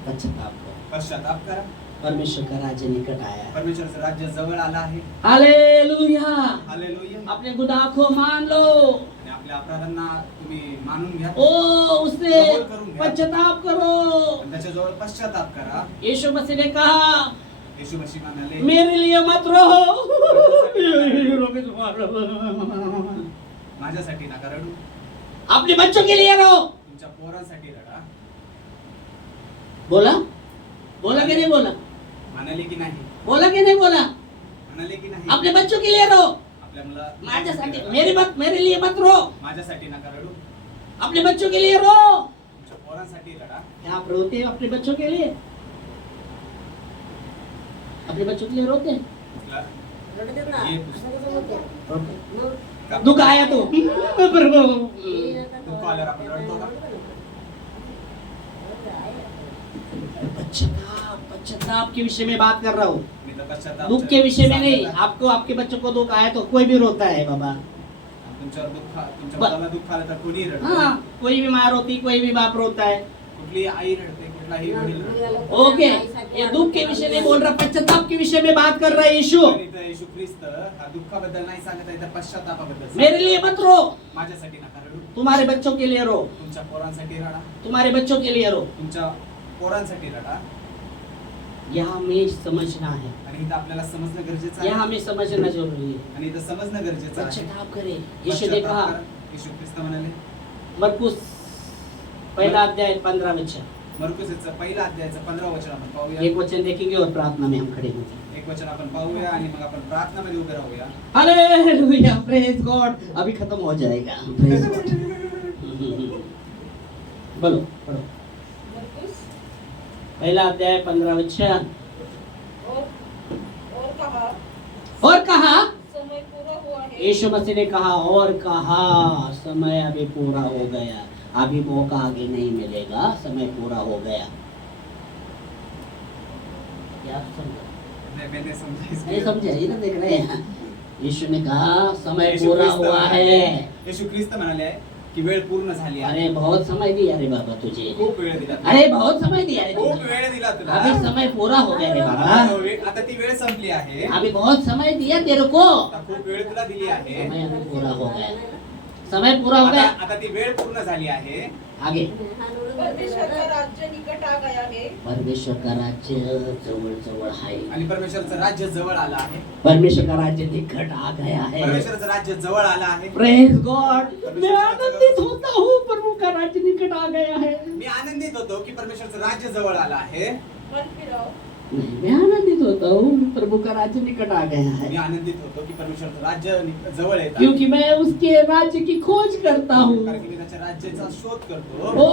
पश्चाताप करो. पश्चाताप करा. परमेश्वर का राज्य निकट आया है. परमेश्वराचं राज्य जवळ आलं आहे. हालेलुया. हालेलुया. अपने गुनाह को मान लो. आणि आपल्या अपराधांना तुम्ही मानून घ्या ओ उससे पश्चाताप करो. आणि त्याच्याजवळ पश्चाताप करा. यीशु मसीह ने कहा येशू मसीह म्हणाले मेरे लिए मत रहो. माझ्यासाठी नका रडू, अपने बच्चों के लिए रहो. तुमच्या पोरांसाठी रडा. बोला, बोला कि नहीं बोला, म्हणाले की नाही, बोला कि नहीं बोला. म्हणाले की नाही. अपने बच्चों के लिए रहो. आपल्या मुला माझ्यासाठी, मेरे लिए मत रो. माझ्यासाठी नका रडू, अपने बच्चों के लिए रो. तुमच्या पोरांसाठी रडा. क्या आप रोते हैं अपने बच्चों के लिए? अपने बच्चों के लिए रोते हैं? ये रोते. दुख आया तो दुःख आल्यावर आपण रडतो का? पश्चाताप के विषय में बात कर रहा हूँ, मी तर पश्चाताप दुख के विषय में नहीं. आपको आपके बच्चों को दुख आया तो कोई भी रोता है बाबा. तुमच्यावर दुःख, तुमच्या मुलाला दुःख आलं तर कोणी रडतं. हाँ, कोई भी माँ रोती, कोई भी बाप रोता है. कुठली आई रडते, कुठलाही वडील रडतो. ओके, ये दुख के विषय में बोल रहा, पश्चाताप के विषय में बात कर रहा है यीशु. आणि इथं येशू ख्रिस्त हा दुःखाबद्दल नाही सांगत आहे, तर पश्चातापाबद्दल सांगत मेरे आहे. लिए मत रो, माझ्यासाठी नका रडू, तुम्हारे बच्चों के लिए रो. तुमच्या पोरांसाठी रडा, तुम्हारे बच्चों के लिए रो. तुमच्या पोरांसाठी रडा. यहाँ हमें समझना है, आणि इथं आपल्याला समजणं गरजेचं आहे. यहाँ हमें समझना जरूरी है. आणि इथं समजणं गरजेचं आहे. पश्चाताप करे. यीशु ने कहा, पश्चाताप करा. येशू ख्रिस्त म्हणाले मरकुस पहला अध्याय 15 वचन. मरकुसचं पहिला अध्यायाचं 15 वचन आपण पाहूया. एक वचन देखेंगे और प्रार्थना में हम खड़े होंगे. एक वचन आपण पाहूया आणि मग आपण प्रार्थनामध्ये उभे राहूया. Hallelujah, praise God. अभी खत्म हो जाएगा. Praise God. बोलो पढ़ो. मरकुस पहला अध्याय 15 वचन. और और कहा कहा, समय पूरा हुआ है. यीशु मसीह ने कहा और कहा समय अभी पूरा हो गया, अभी मौका आगे नहीं मिलेगा, समय पूरा हो गया. क्या समझा? मैंने समझा इसके- नहीं समझे, ये ना देख रहे हैं. यीशु ने कहा समय येशू पूरा ख्रिस्त हुआ म्हणाले- है. येशू ख्रिस्त म्हणाले की वेळ पूर्ण झाली आहे. अरे बहुत समय दिया रे बाबा तुझे. खूप वेळ दिला तुला. अरे बहुत समय दिया रे खूप तुझे. वेळ दिला तुला. अभी समय पूरा हो गया रे बाबा. आता ती वेळ संपली आहे. अभी बहुत समय दिया तेरे को. आता खूप वेळ तुला दिली आहे. समय अभी पूरा हो गया. समय पूरा हो आता गया. आता ती वेळ पूर्ण झाली आहे. आगे. परमेश्वर का राज्य निकट आ गया है परमेश्वर का राज्य जवळ जवळ आहे. आणि परमेश्वराचं राज्य जवळ आलं आहे. परमेश्वर का राज्य निकट आ गया है. परमेश्वराचं राज्य जवळ आलं आहे. Praise God. मैं आनंदित होता हूँ, प्रभु का राज्य निकट आ गया है. मी आनंदित होतो की परमेश्वराचं राज्य जवळ आलं आहे. मन फिराव नहीं, मैं आनंदित होता हूँ, प्रभु का राज्य निकट आ गया मी है. आनंदित होतो की परमेश्वराचं राज्य जवळ येत आहे. क्योंकि मैं उसके राज्य की खोज करता हूँ. कारण की मी त्याच्या राज्याचा शोध करतो. ओ,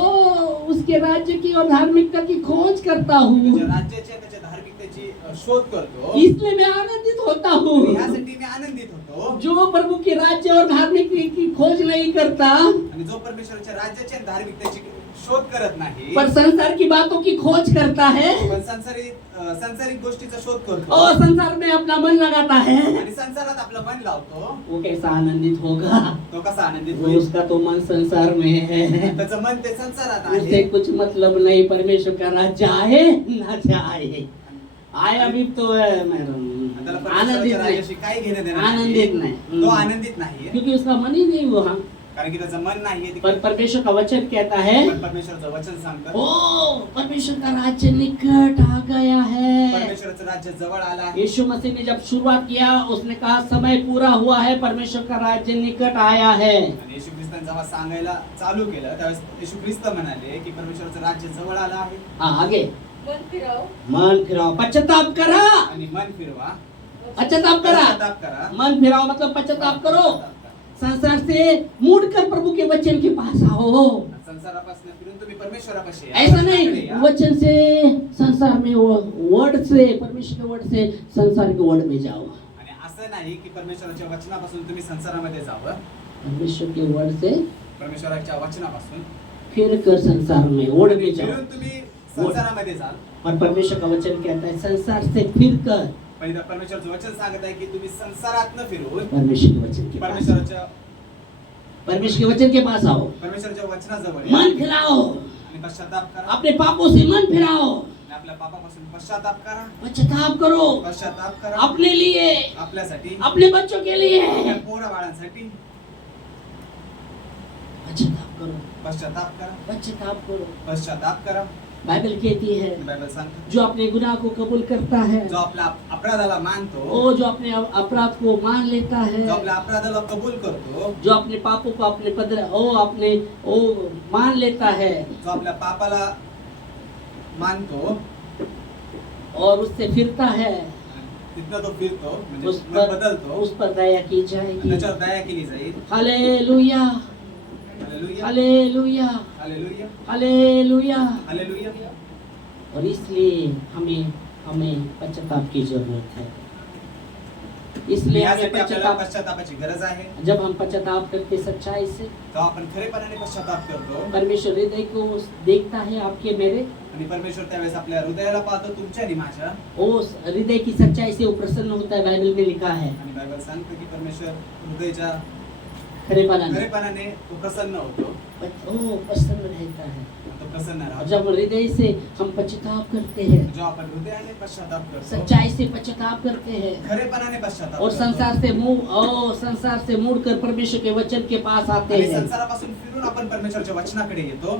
उसके राज्य की और धार्मिकता की खोज करता हूँ. त्याच्या राज्याची आणि त्याच्या धार्मिकतेची शोध करतो. इसलिए मैं आनंदित होता आणि हूँ. यासाठी मी आनंदित होतो. जो प्रभु के राज्य और धार्मिकता की खोज नहीं करता, आणि जो परमेश्वराच्या राज्याची आणि धार्मिकतेची शोध करत नाही, पर संसार की बातों की खोज करता है, पण सांसारिक गोष्टीचा शोध करतो और संसार में अपना मन लगाता है, आणि संसारात आपलं मन लावतो, वो कैसा आनंदित होगा. तो कसा आनंदित वो होईल. उसका तो मन संसार में है. त्याचं मन ते संसारात उससे आहे. कुछ मतलब नहीं परमेश्वर का राज्य आए ना जाए. आया भी तो है, मैं त्याला आनंदित परमेश्वराच्या नहीं. राज्याशी काही घेणं देणं आनंदित नाही. नहीं. तो आनंदित नाहीये क्योंकि उसका मन ही नहीं वहाँ. कारण की त्याचं मन नाहीये. पर परमेश्वर का वचन कहता है, पण परमेश्वराचं वचन सांगतं ओ परमेश्वर का राज्य निकट आ गया है. परमेश्वराचं राज्य जवळ आलं आहे. यीशु मसीह ने जब शुरुआत किया, उसने कहा समय पूरा हुआ है, परमेश्वर का राज्य निकट आया है. आणि येशू ख्रिस्ताने जेव्हा सांगायला चालू केलं त्यावेळेस येशू ख्रिस्त म्हणाले की परमेश्वराचं राज्य जवळ आलं आहे. हाँ, आगे. मन फिराव मन फिराओ, पश्चाताप करा. आणि मन फिरवा, पश्चाताप करा. पश्चाताप करा. मन फिराओ मतलब पश्चाताप करो. संसार से मुड़कर प्रभु के वचन के पास आओ. संसारापासून फिरून तुम्ही परमेश्वरापाशी या. ऐसा नहीं, परमेश्वराकडे या. वचन से संसार में, वर्ड से, परमेश्वर के वर्ड से संसार के वर्ड में जाओ. आणि असं नाही की परमेश्वराच्या वचनापासून तुम्ही संसारामध्ये जावं. परमेश्वर के वर्ड से परमेश्वराच्या वचनापासून फिर कर संसार में, वर्ड में जाओ. फिरून तुम्ही संसारामध्ये जाल. और परमेश्वर का वचन कहता है संसार से फिर कर पहिलं परमेश्वराचं वचन सांगत आहे की तुम्ही संसारात न फिरून परमेश्वर के वचन के पास, परमेश्वर के वचन के पास आओ. परमेश्वराच्या वचनाजवळ या. मन फिराओ, आणि पश्चाताप करा. अपने पापों से मन फिराओ. आणि आपल्या पापापासून पश्चाताप करा. पश्चाताप करो पश्चाताप करा अपने लिए, आपल्यासाठी, अपने बच्चों के लिए. आपल्या पोरा बाळांसाठी पश्चाताप करो, पश्चाताप करा. पश्चाताप करो. पश्चाताप करा. बाइबल कहती है, बायबल सांगतो जो अपने गुनाह को कबूल करता है, जो आपल्या अपराधाला मानतो, वो जो अपने अपराध को मान लेता है, जो आपल्या अपराधाला कबूल करतो, जो अपने पापों को अपने वो मान लेता है जो आपल्या पापाला मानतो और उससे फिरता है, तिथनं तो फिरतो म्हणजे उस मन पर बदलतो. उस पर दया की आणि जाएगी. त्याच्यावर दया केली जाईल. Hallelujah, hallelujah, hallelujah, hallelujah, hallelujah. Hallelujah. और इसलिए हमें हमें पश्चाताप की जरूरत है. इसलिए हमें यासाठी आपल्याला पश्चाताप, पश्चातापाची गरज आहे. जब हम पश्चाताप करते सच्चाई से, जेव्हा आपण खरेपणाने पश्चाताप करतो परमेश्वर हृदय को देखता है आपके मेरे. आणि परमेश्वर त्यावेळेस आपल्या हृदयाला पाहतो, तुमच्या आणि माझ्या. उस हृदय की सच्चाई से वो प्रसन्न होता है. बाइबल में लिखा है आणि बायबल सांगतो की परमेश्वर हृदयाच्या खरेपणाने खरेपणाने तो प्रसन्न होतो. ओ प्रसन्न रहता है. तो प्रसन्न और राहतो. जब हृदय से हम पश्चाताप करते हैं, जो आपण हृदयाने पश्चाताप करतो, सच्चाई से पश्चाताप करते हैं खरेपणाने पश्चाताप और करतो, संसार से मुड़कर परमेश्वर के वचन के पास आते आणि हैं, संसारापासून फिरून आपण परमेश्वराच्या वचनाकडे येतो,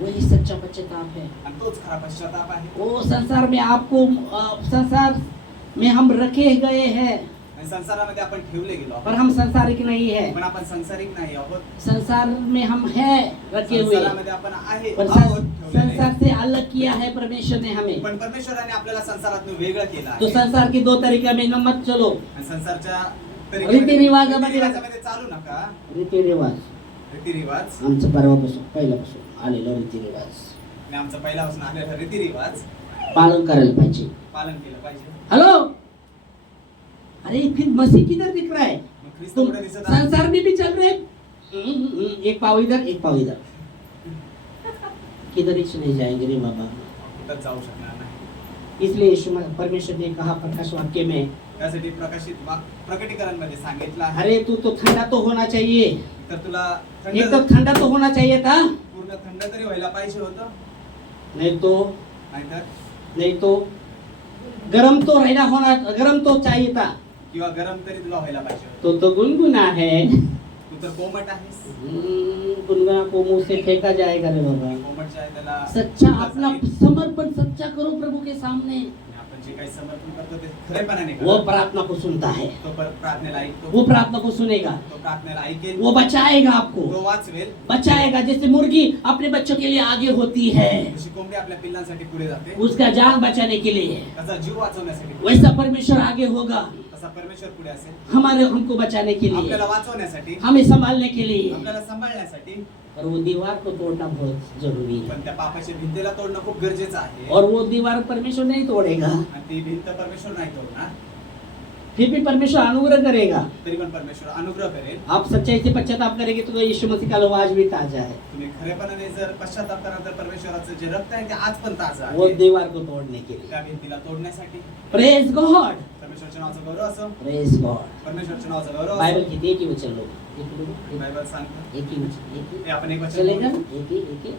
वही सच्चा पश्चाताप है. आणि तोच खरा पश्चाताप आहे. वो संसार में संसार में हम रखे गए हैं, आणि संसारामध्ये आपण ठेवले गेलो पर आहोत. हम संसारिक नहीं है. पण आपण संसारिक नाही आहोत. संसार में हम है रखे हुए, संसारामध्ये आपण आहे पर आहोत ठेवलेले. संसार से अलग किया है परमेश्वर ने हमें. पण परमेश्वराने आपल्याला संसारातून वेगळं केलं तो आहे. संसार की दो तरीका में न मत चलो. आणि संसारच्या रीतिरिवाजामध्ये चालू नका. रीतिरिवाज रीतिरिवाज आमचं पहिल्यापासून आलेलं रीतिरिवाज आणि आमचा पहिल्यापासून आलेला रीतिरिवाज पालन करायला पाहिजे. पालन केलं पाहिजे. हेलो, अरे फिर मसीह किधर दिख रहा है? मग ख्रिस्त तुम कुठे दिसत आहे? संसार में भी चल रहे, एक पाव इधर एक पाव इधर, किधर ही नहीं जाएंगे रे बाबा. कुठंच जाऊ शकणार नाही. इसलिए यीशु परमेश्वर ने कहा प्रकाश वाक्य में, त्यासाठी प्रकटीकरण मध्ये सांगितलं आहे. अरे तू तो ठंडा तो होना चाहिए, तर तुला एकदम ठंडा तो होना चाहिए था, पूर्ण थंड तरी व्हायला पाहिजे होतं. नहीं नाहीतर तो गरम तो चाहिए था. किंवा गरम तरी तुला व्हायला पाहिजे होतं. तो गुनगुना है. तू तर कोमट आहेस. गुनगुना को मुंह से फेंका जाएगा रे बाबा. कोमट जे आहे त्याला सच्चा अपना समर्पण सच्चा करो प्रभु के सामने. आपण जे काही समर्पण करतो ते खरेपणाने वो करा. प्रार्थना को सुनता है. तो प्रार्थनेला ऐकतो. वो प्रार्थना को सुनेगा. तो प्रार्थनेला ऐकेल. वो बचाएगा आपको. तो वाचवेल. बचाएगा. जैसे मुर्गी अपने बच्चों के लिए आगे होती है, जशी कोंबडी आपल्या पिल्लांसाठी पुढे जाते, उसका जान बचाने के लिए, त्याचा जीव वाचवण्यासाठी, वैसा परमेश्वर आगे होगा तसा परमेश्वर पुढे असेल हमको बचाने के लिए, आपल्याला वाचवण्यासाठी, हमें संभालने के लिए. आपल्याला सांभाळण्यासाठी. और वो दीवार को तोड़ना बहुत जरूरी है. पण त्या पापाच्या भिंतीला तोडणं खूप गरजेचं आहे. और वो दीवार परमेश्वर नहीं तोड़ेगा, आणि ती भिंत परमेश्वर नाही तोडणार, फिर भी परमेश्वर अनुग्रह करेगा. तरी पण परमेश्वर अनुग्रह करेल. आप सच्चाई से पश्चाताप करेंगे तो यीशु मसीह का लोग आज भी ताजा है. तुम्ही खरेपणाने जर पश्चाताप करा तर परमेश्वराचं जे रक्त आहे ते आज पण ताजं वो आहे. दीवार को तोड़ने के लिए. त्या भिंतीला तोडण्यासाठी. Praise God. परमेश्वरच्या नावाचा गौरव असो. Praise God. परमेश्वरच्या नावाचा गौरव बाइबल असो. किती एक ही वचन लो. बायबल सांगतो. एक ही वचन. एक हे आपण एक ही वचन चलेगा. बोलू. एक ही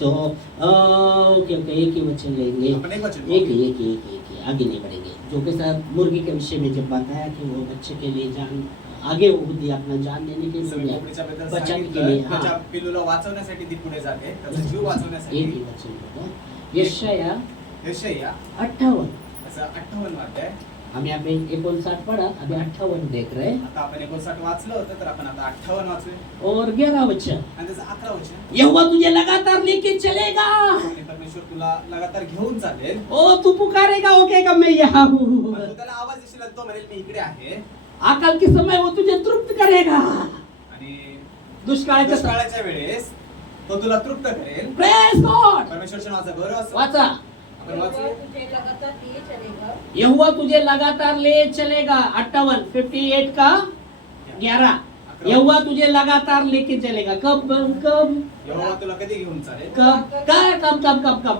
तो ओके ओके एक ही वचन लेंगे. आपण एक वचन एक बोलू. ही एक ही एक ही एक ही आगे नहीं बढ़ेंगे. जो के साथ मुर्गी के विषय में जब बताया कि वो बच्चे के लिए जान आगे वो दी अपना जान देने के सगळी लिए कोंबडीच्या बद्दल बचाने के सांगितलं. लिए. त्याच्या हाँ पिल्लूला वाचवण्यासाठी ती पुढे जाते, त्याचा जीव एक वाचवण्यासाठी. ही वचन होगा. यशाया यशाया 58. असं 58 अध्याय. हम यहाँ पे 59 पढ़ा, अभी 58 देख रहे हैं. आता आपण 59 वाचलं होतं, तर आपण आता 58 वाचूया. और 11 वचन. आणि त्याचं 11 वचन. यहोवा तुझे लगातार लेके चलेगा. आणि परमेश्वर तुला लगातार घेऊन चालेल. ओ तू पुकारेगा वो कहेगा मैं यहाँ हूँ. पण तू त्याला आवाज देशील आणि तो म्हणेल मी इकडे आहे. आकल के समय वो तुझे तृप्त करेगा. आणि दुष्काळाच्या दुष्काळाच्या वेळेस तो तुला तृप्त करेल. Praise God. परमेश्वरच्या नावाचा गौरव असो. वाचा. आपण वाचूया. तुझे लगातार लिए चलेगा. यहोवा तुझे लगातार ले चलेगा. 58 का 11. यहोवा तुझे लगातार लेके चलेगा. कब कब यहोवा तुला कधी घेऊन चालेल? कब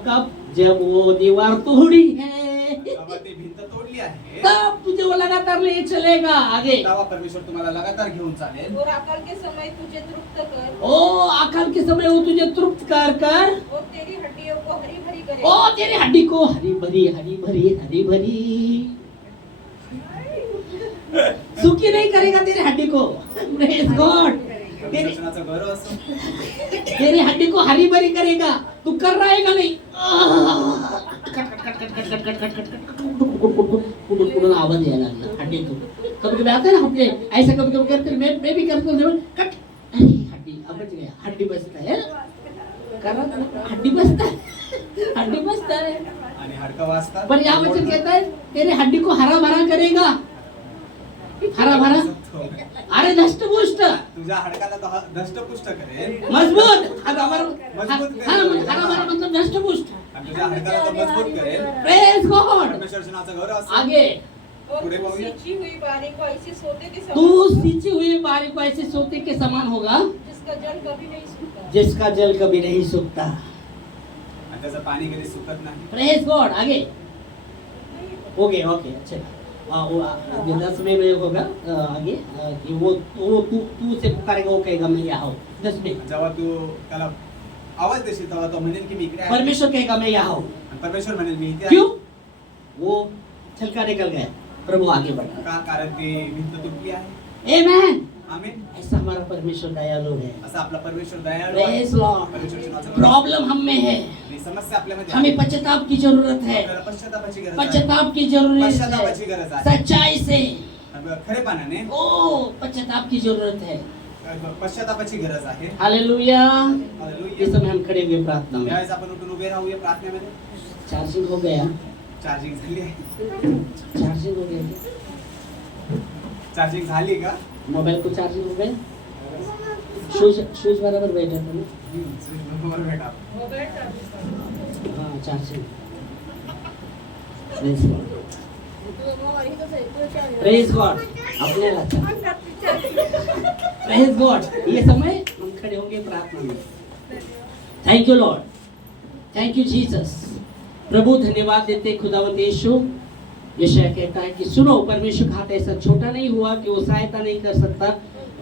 कब जब वो दीवार तोड़ी है, जेव्हा ती भिंत तोडली आहे, तब तुझे वो लगातार ले चलेगा. आगे. तेव्हा परमेश्वर तुम्हाला लगातार घेऊन चालेल. और आकर के समय तुझे तृप्त कर. ओ आकल के समय वो तुझे तृप्त कर कर. और तेरी हड्डियों को हरी भरी करे. ओ तेरी हड्डी को हरी भरी हरी भरी हरी भरी सूखी नहीं करेगा तेरी हड्डी को. Praise God. परमेश्वराचा गौरव असो. तेरी हड्डी को हरी भरी करेगा. तू कर रहेगा नहीं. कुठून आवाज यायला लागला हड्डीतून. कभी कभी आता है ना अपने ऐसा कभी कभी करते मैं भी करता हूँ. कट हड्डी अब बच गया. हड्डी बचता है करा हड्डी बचता है. हड्डी बचता है. आणि हाडकं वाजतात. पर यहाँ वचन कहता है तेरे हड्डी को हरा भरा करेगा. हरा भरा. अरे धष्टपुष्ट. तुझ्या हाडकाला तो धष्टपुष्ट करेल. मजबूत. हरा भरा मतलब धष्टपुष्ट. आणि तुझ्या हाडकाला तो मजबूत करेल. Praise God. परमेश्वराच्या नावाचा गौरव असो. आगे. और पुढे तू पाहूया. सींची हुई बारी को ऐसे सोते के तू समान सींची हुई बारी को ऐसे सोते के समान होगा जिसका जल कभी नहीं सूखता. जिसका जल कभी नहीं सूखता. आणि त्याचं पाणी कधी सुकत नाही. Praise God. आगे. ओके ओके अच्छा. वो 10 में होगा आगे कि वो तू से पुकारेगा वो कहेगा मैं यहाँ हूँ. 10 में जेव्हा तू त्याला आवाज देशील तेव्हा तो म्हणेल की मी इकडे आहे. परमेश्वर कहेगा मैं यहाँ हूँ. आणि परमेश्वर म्हणेल मी इथे आहे. क्यों? वो छलका निकल गया. प्रभु आगे बढ़ा. का? कारण ती भिंत तुटली आहे. आमेन. आमेन. ऐसा हमारा परमेश्वर दयालु है. असा आपला परमेश्वर दयाळू आहे. Praise Lord. परमेश्वरच्या नावाचा गौरव असो. प्रॉब्लम हम में है. आणि समस्या आपल्यामध्ये हमें आहे. पश्चाताप की जरूरत है. आपल्याला पश्चातापाची गरज आहे. पश्चाताप की जरूरत पश्चातापाची है. गरज आहे. सच्चाई से. खरेपणाने ओ पश्चाताप की जरूरत है. पश्चातापाची गरज आहे. हालेलुया. हालेलुया. इस समय हम खड़े हुए प्रार्थना में. यावेळेस आपण उठून उभे राहूया प्रार्थनेमध्ये. चार्जिंग हो गया. चार्जिंग झाली आहे. चार्जिंग हो गया. चार्जिंग झाली का? मोबाइल को चार्जिंग हो गया. शूज बराबर बैठा था ना. बरोबर बेटा. मोबाईल चालू. हाँ charging. Praise God. Praise God. अपने लाचा. Praise God. ये समय हम खड़े होंगे प्रार्थना में. Thank you Lord. Thank you Jesus. प्रभु धन्यवाद देते खुदावंत यीशु. यशाया कहता है कि सुनो परमेश्वर का हाथ ऐसा छोटा नहीं हुआ कि वो सहायता नहीं कर सकता.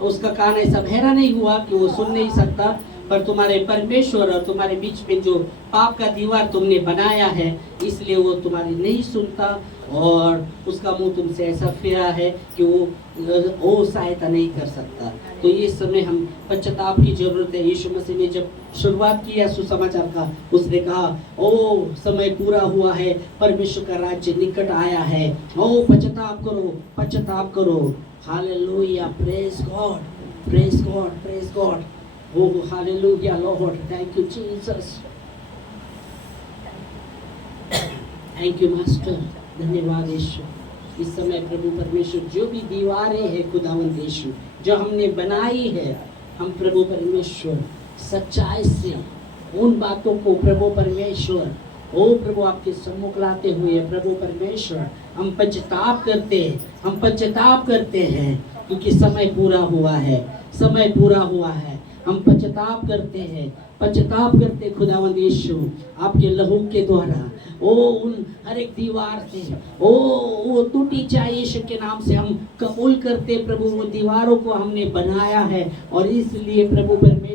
उसका कान ऐसा बहरा नहीं हुआ कि वो सुन नहीं सकता. पर तुम्हारे परमेश्वर और तुम्हारे बीच में जो पाप का दीवार तुमने बनाया है, इसलिए वो तुम्हारी नहीं सुनता और उसका मुंह तुमसे ऐसा फिरा है कि वो सहायता नहीं कर सकता। तो ये समय हम पश्चाताप की जरूरत है। यीशु मसीह ने जब शुरुआत किया सुसमाचार का, उसने कहा ओ समय पूरा हुआ है, परमेश्वर का राज्य निकट आया है, ओ पश्चाताप करो, पश्चाताप करो। Hallelujah, praise God, praise God, praise God. Oh hallelujah Lord, thank you Jesus, thank you master, धन्यवाद यीशु। इस समय प्रभु परमेश्वर जो भी दीवारें हैं खुदावंद यीशु जो हमने बनाई है, हम प्रभु परमेश्वर सच्चाई से उन बातों को प्रभु परमेश्वर ओ प्रभु आपके सम्मुख लाते हुए प्रभु परमेश्वर हम पश्चाताप करते हैं, हम पश्चाताप करते हैं क्योंकि समय पूरा हुआ है, समय पूरा हुआ है। हम पश्चाताप करते हैं, पश्चाताप करते खुदावंद यीशु आपके लहू के द्वारा। ओ उन हर एक दीवार से वो टूटी चाहे यीशु के नाम से हम कबूल करते प्रभु, वो दीवारों को हमने बनाया है और इसलिए प्रभु परमेश्वर